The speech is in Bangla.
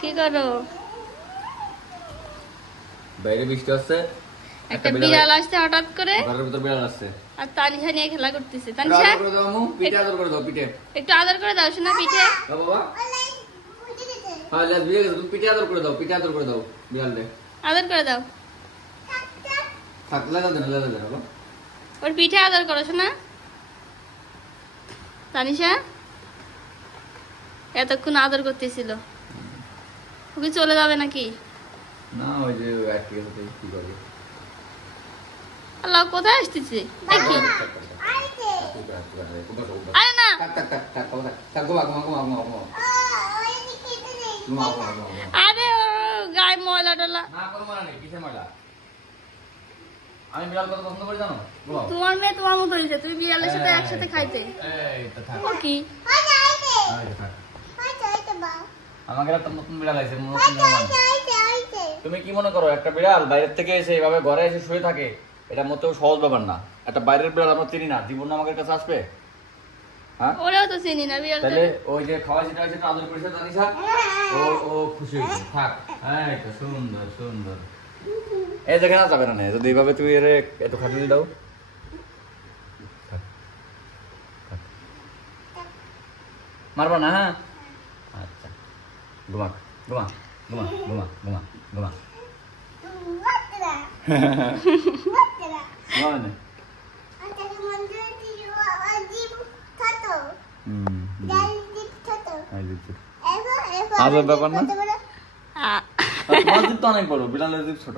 কি করো? বাইরে বৃষ্টি হচ্ছে, একটা বিড়াল আসছে হঠাৎ করে, ঘরের ভিতর বিড়াল আসছে আর তানিশা নিয়ে খেলা করতেছে। তানিশা আদর করে দাও আম্মু, পিঠে আদর করে দাও, পিঠে একটু আদর করে দাও শোনা পিঠে। দাও বাবা। হ্যাঁ লাজ বিয়ে গেছে, তুমি পিঠে আদর করে দাও, পিঠে আদর করে দাও বিড়ালকে, আদর করে দাও, থাক লাগা দেন লাগা দেন বাবা। ওর পিঠে আদর করো শোনা। তানিশা এতক্ষণ আদর করতেছিল, ওকে চলে যাবে নাকি? না ওই যে একটি সাথে কি করে আল্লাহ কোথায় আসতেছে দেখি। আরে না টাক টাক টাক টাক বাবা টাক গোবা গোবা গোবা গোবা গোবা। আরে ও গায়ে ময়লা টলা। না কোনো মানা নেই, কিসের ময়লা? আমি বিড়াল কত পছন্দ করি জানো? গোবা তোমার মেয়ে তোমার মতো হয়েছে, তুমি বিড়ালের সাথে একসাথে খাইতে। এই তো থাক, ও কি এই তো থাক। আমাকে একটা নতুন বিড়াল আছে, নতুন বিড়াল। তুমি কি মনে করো একটা বিড়াল বাইরের থেকে এসে এইভাবে ঘরে এসে শুয়ে থাকে, এটা মোটেও সহজ ব্যাপার না। একটা বাইরের বিড়াল আমরা চিনি না, জীবন আমাদের কাছে আসবে? হ্যাঁ ওরাও তো চিনি না বিড়াল। তাহলে ওই যে খাওয়া যেটা আছে আদর করেছে তানিশা, ও ও খুশি হয়েছে। থাক, এই তো সুন্দর সুন্দর। এই দেখে না যাবে না, যদি এইভাবে তুই এর এত খাটিয়ে দাও। থাক, থাক। মারবা না? হ্যাঁ আচ্ছা, ঘুমা ঘুমা ঘুমা ঘুমা ঘুমা ঘুমা ঘুমা না। আদর ব্যাপার না, তোমার জিপ তো অনেক বড়, বিড়ালের জিপ ছোট।